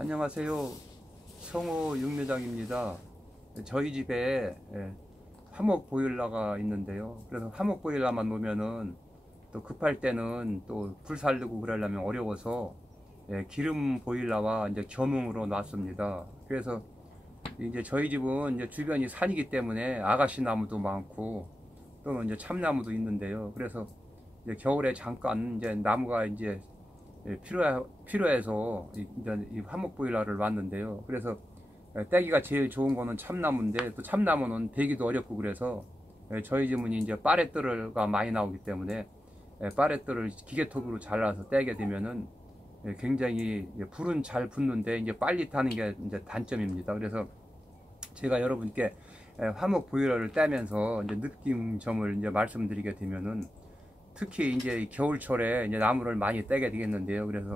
안녕하세요. 성호 육묘장입니다. 저희 집에 화목 보일러가 있는데요. 그래서 화목 보일러만 놓으면은 또 급할 때는 또 불 살리고 그러려면 어려워서 기름 보일러와 이제 겸용으로 놨습니다. 그래서 이제 저희 집은 이제 주변이 산이기 때문에 아가씨 나무도 많고 또는 이제 참나무도 있는데요. 그래서 이제 겨울에 잠깐 이제 나무가 이제 필요해서 이제 이 화목 보일러를 놨는데요. 그래서 떼기가 제일 좋은 거는 참나무인데 또 참나무는 베기도 어렵고 그래서 저희 집은 이제 빠레뜨가 많이 나오기 때문에 빠레뜨를 기계톱으로 잘라서 떼게 되면은 굉장히 불은 잘 붙는데 이제 빨리 타는 게 이제 단점입니다. 그래서 제가 여러분께 화목 보일러를 떼면서 이제 느낀 점을 이제 말씀드리게 되면은 특히 이제 겨울철에 이제 나무를 많이 떼게 되겠는데요. 그래서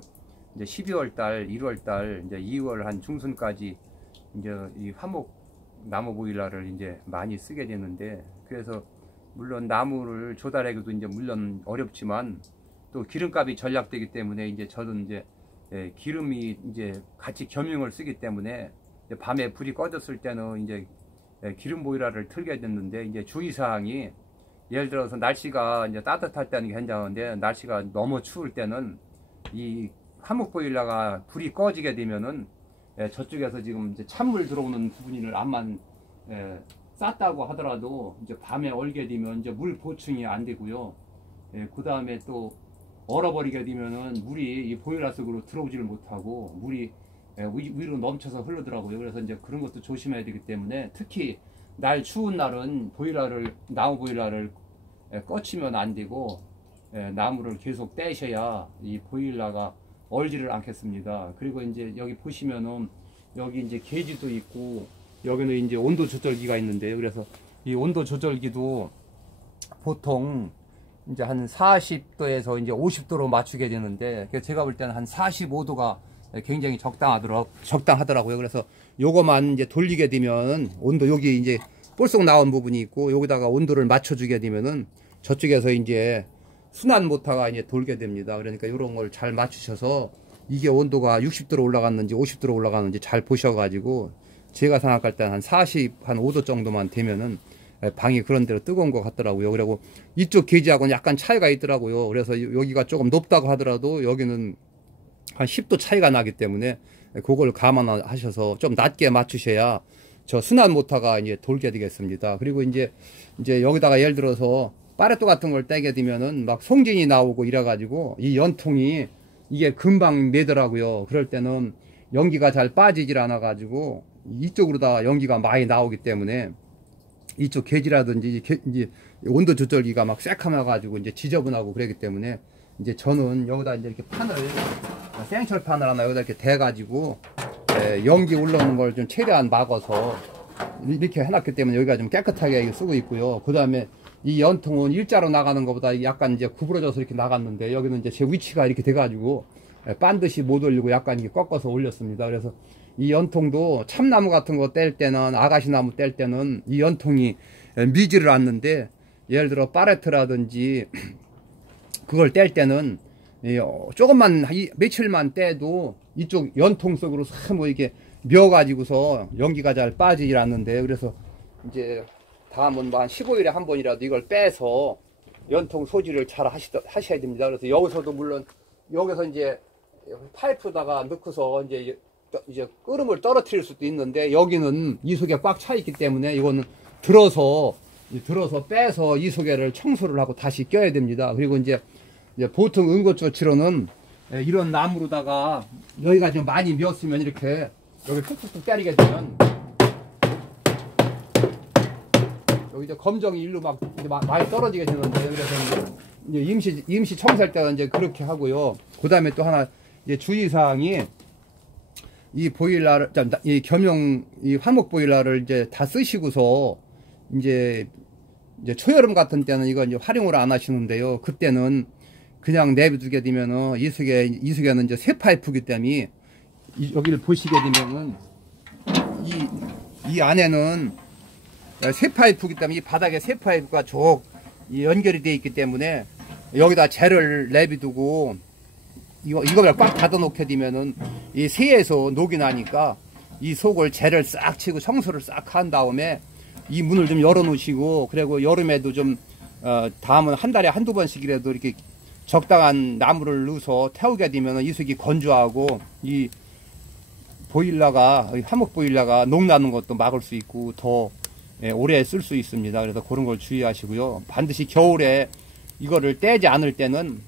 이제 12월 달, 1월 달, 이제 2월 한 중순까지 이제 이 화목 나무 보일러를 이제 많이 쓰게 되는데, 그래서 물론 나무를 조달하기도 이제 물론 어렵지만 또 기름값이 전락되기 때문에 이제 저는 이제 기름이 이제 같이 겸용을 쓰기 때문에 이제 밤에 불이 꺼졌을 때는 이제 기름 보일러를 틀게 됐는데, 이제 주의사항이 예를 들어서 날씨가 이제 따뜻할 때는 괜찮은데 날씨가 너무 추울 때는 이 화목 보일러가 불이 꺼지게 되면은 저쪽에서 지금 이제 찬물 들어오는 부분을 암만 쌌다고 하더라도 이제 밤에 얼게 되면 이제 물 보충이 안 되고요. 그 다음에 또 얼어버리게 되면은 물이 이 보일러 속으로 들어오지를 못하고 물이 위로 넘쳐서 흐르더라고요. 그래서 이제 그런 것도 조심해야 되기 때문에 특히 날 추운 날은 나무 보일러를 꺼치면 안 되고 나무를 계속 떼셔야 이 보일러가 얼지를 않겠습니다. 그리고 이제 여기 보시면은 여기 이제 게지도 있고 여기는 이제 온도 조절기가 있는데요. 그래서 이 온도 조절기도 보통 이제 한 40도에서 이제 50도로 맞추게 되는데, 제가 볼 때는 한 45도가 굉장히 적당하더라고요. 그래서 요거만 이제 돌리게 되면 온도, 여기 이제 볼속 나온 부분이 있고 여기다가 온도를 맞춰주게 되면은 저쪽에서 이제 순환 모터가 이제 돌게 됩니다. 그러니까 이런 걸 잘 맞추셔서 이게 온도가 60도로 올라갔는지 50도로 올라가는지 잘 보셔가지고, 제가 생각할 때 한 45도 정도만 되면은 방이 그런 대로 뜨거운 것 같더라고요. 그리고 이쪽 게지하고는 약간 차이가 있더라고요. 그래서 여기가 조금 높다고 하더라도 여기는 한 10도 차이가 나기 때문에 그걸 감안하셔서 좀 낮게 맞추셔야 저 순환 모터가 이제 돌게 되겠습니다. 그리고 이제 여기다가 예를 들어서 빠레토 같은 걸 떼게 되면은 막 송진이 나오고 이래가지고 이 연통이 이게 금방 매더라고요. 그럴 때는 연기가 잘 빠지질 않아가지고 이쪽으로 다 연기가 많이 나오기 때문에 이쪽 게지라든지 이제 온도 조절기가 막 새카매가지고 이제 지저분하고 그러기 때문에 이제 저는 여기다 이제 이렇게 생철판을 하나 여기다 이렇게 대가지고 연기 올라오는 걸 좀 최대한 막아서 이렇게 해놨기 때문에 여기가 좀 깨끗하게 쓰고 있고요. 그 다음에 이 연통은 일자로 나가는 것보다 약간 이제 구부러져서 이렇게 나갔는데 여기는 이제 제 위치가 이렇게 돼가지고 반드시 못 올리고 약간 이렇게 꺾어서 올렸습니다. 그래서 이 연통도 참나무 같은 거 뗄 때는, 아가씨나무 뗄 때는 이 연통이 미지를 않는데, 예를 들어 파레트라든지 그걸 뗄 때는 조금만 며칠만 떼도 이쪽 연통 속으로 뭐 이렇게 미어가지고서 연기가 잘 빠지질 않는데, 그래서 이제 다음은 뭐 한 15일에 한 번이라도 이걸 빼서 연통 소지를 잘 하셔야 됩니다. 그래서 여기서도 물론 여기서 이제 파이프다가 넣고서 이제 끓음을 떨어뜨릴 수도 있는데, 여기는 이 속에 꽉 차 있기 때문에 이거는 들어서 빼서 이 속에를 청소를 하고 다시 껴야 됩니다. 그리고 이제 보통 응급조치로는 이런 나무로다가 여기가 좀 많이 미었으면 이렇게 여기 툭툭툭 때리게 되면 여기 이제 검정이 일로 막 많이 떨어지게 되는데, 그래서 이제 임시 청소할 때는 이제 그렇게 하고요. 그 다음에 또 하나 이제 주의사항이, 이 보일러를, 이 화목 보일러를 이제 다 쓰시고서 이제 초여름 같은 때는 이거 이제 활용을 안 하시는데요. 그때는 그냥 내비두게 되면은 이 속에는 이제 새 파이프기 때문에 여기를 보시게 되면은 이 안에는 새 파이프기 때문에 이 바닥에 새 파이프가 쭉 연결이 되어 있기 때문에 여기다 젤을 내비두고 이거를 꽉 닫아 놓게 되면은 이 새에서 녹이 나니까 이 속을 재를 싹 치고 청소를 싹 한 다음에 이 문을 좀 열어 놓으시고, 그리고 여름에도 좀 다음은 한 달에 한두 번씩이라도 이렇게 적당한 나무를 넣어서 태우게 되면 이 속이 건조하고 이 보일러가, 화목 보일러가 녹 나는 것도 막을 수 있고 더 오래 쓸 수 있습니다. 그래서 그런 걸 주의하시고요. 반드시 겨울에 이거를 떼지 않을 때는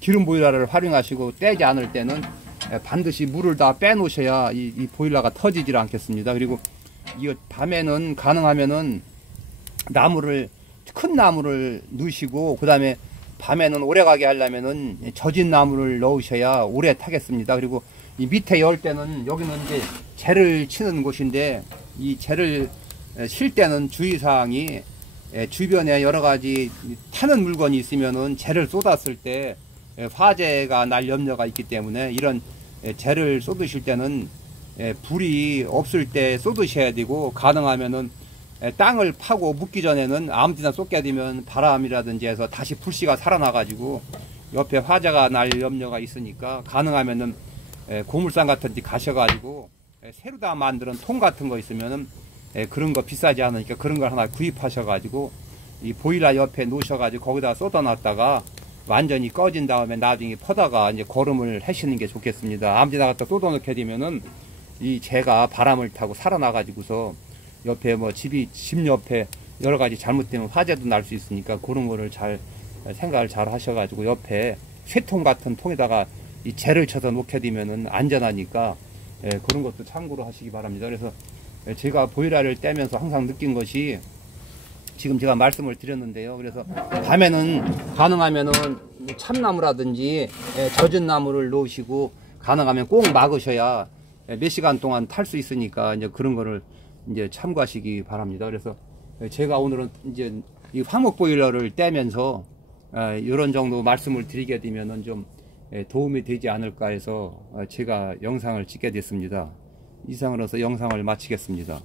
기름 보일러를 활용하시고, 떼지 않을 때는 반드시 물을 다 빼 놓으셔야 이 보일러가 터지질 않겠습니다. 그리고 이거 밤에는 가능하면은 큰 나무를 넣으시고, 그 다음에 밤에는 오래 가게 하려면은 젖은 나무를 넣으셔야 오래 타겠습니다. 그리고 이 밑에 열 때는, 여기는 이제 재를 치는 곳인데, 이 재를 실 때는 주의사항이, 주변에 여러 가지 타는 물건이 있으면은 재를 쏟았을 때 화재가 날 염려가 있기 때문에, 이런 재를 쏟으실 때는 불이 없을 때 쏟으셔야 되고, 가능하면은 땅을 파고 묻기 전에는 아무데나 쏟게 되면 바람이라든지 해서 다시 불씨가 살아나가지고 옆에 화재가 날 염려가 있으니까, 가능하면은 고물상 같은 데 가셔가지고 새로 다 만드는 통 같은 거 있으면은 그런 거 비싸지 않으니까 그런 걸 하나 구입하셔가지고 이 보일러 옆에 놓으셔가지고 거기다 쏟아놨다가 완전히 꺼진 다음에 나중에 퍼다가 이제 거름을 하시는 게 좋겠습니다. 아무데나 갖다 쏟아놓게 되면은 이 재가 바람을 타고 살아나가지고서 옆에 집 옆에 여러 가지 잘못되면 화재도 날 수 있으니까, 그런 거를 잘 생각을 잘 하셔가지고 옆에 쇠통 같은 통에다가 이 재를 쳐서 놓게 되면은 안전하니까 그런 것도 참고로 하시기 바랍니다. 그래서 제가 보일러를 떼면서 항상 느낀 것이, 지금 제가 말씀을 드렸는데요. 그래서 밤에는 가능하면은 참나무라든지 젖은 나무를 놓으시고, 가능하면 꼭 막으셔야 몇 시간 동안 탈 수 있으니까 이제 그런 거를 이제 참고하시기 바랍니다. 그래서 제가 오늘은 이제 이 화목 보일러를 떼면서 이런 정도 말씀을 드리게 되면은 좀 도움이 되지 않을까 해서 제가 영상을 찍게 됐습니다. 이상으로서 영상을 마치겠습니다.